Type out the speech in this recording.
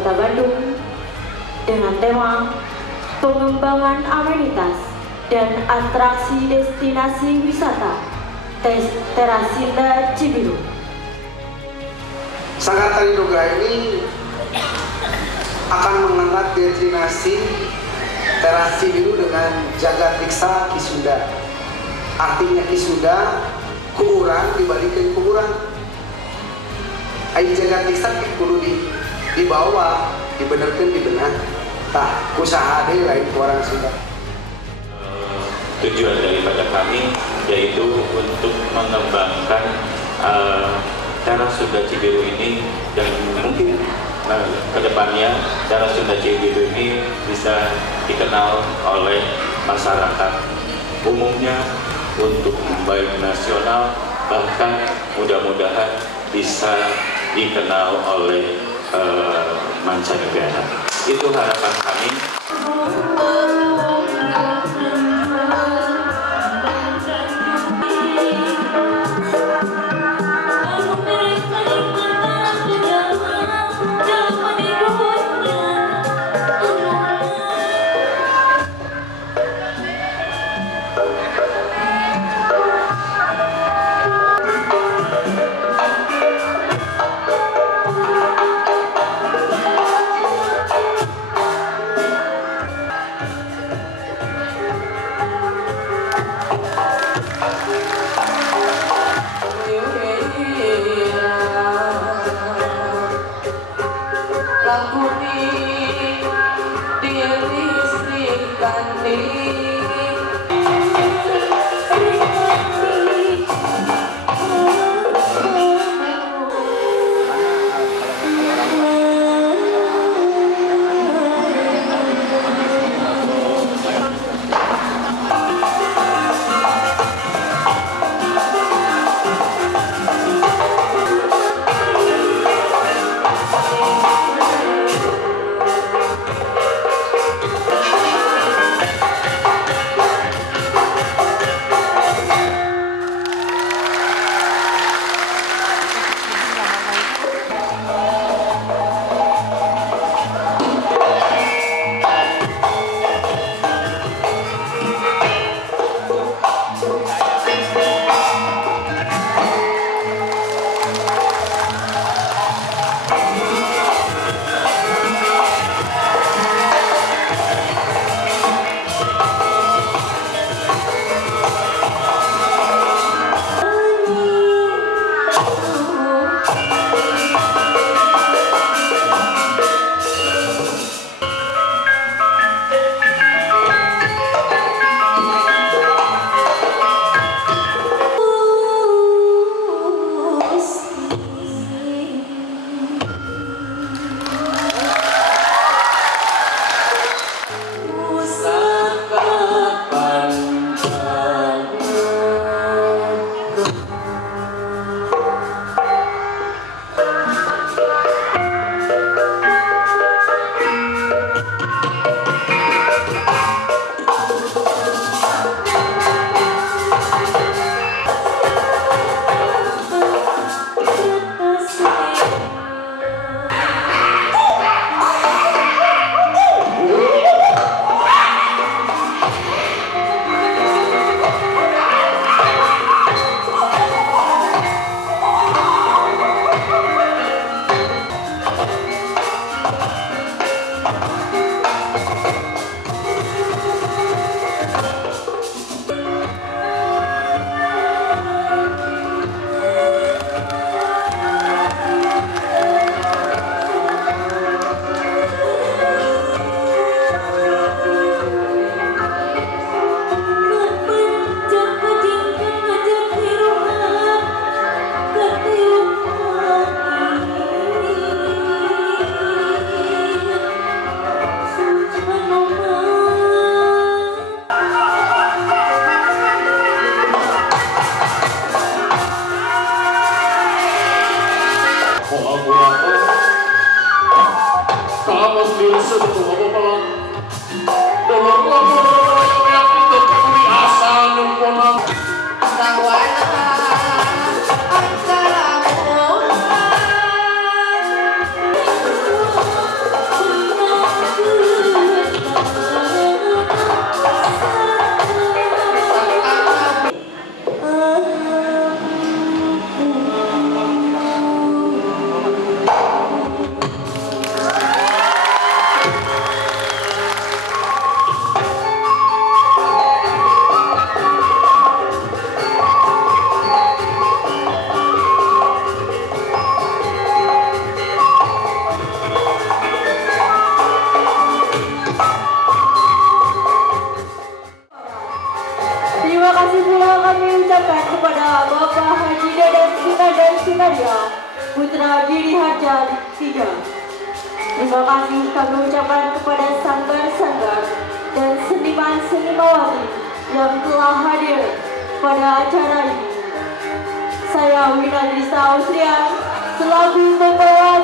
Kota Bandung dengan tema pengembangan amenitas dan atraksi destinasi wisata Terasinda Cibiru. Sanggar Tari Doga ini akan mengangkat destinasi Teras Cibiru dengan Jagat Diksa Kisunda. Artinya Kisunda kuburan dibalikin kuburan. Ayo Jagat Diksa kudu dibawa, dibenerkan di benar. Tah, usaha deh lain orang Sunda. Tujuan daripada kami yaitu untuk mengembangkan Teras Sunda Cibiru ini, dan mungkin kedepannya Teras Sunda Cibiru ini bisa dikenal oleh masyarakat umumnya untuk baik nasional, bahkan mudah-mudahan bisa dikenal oleh mancanegara. Itu harapan kami. Terima kasih kami ucapkan kepada sanggar-sanggar dan seniman-senimawati yang telah hadir pada acara ini. Saya Wina Grista Austrian selaku pembawa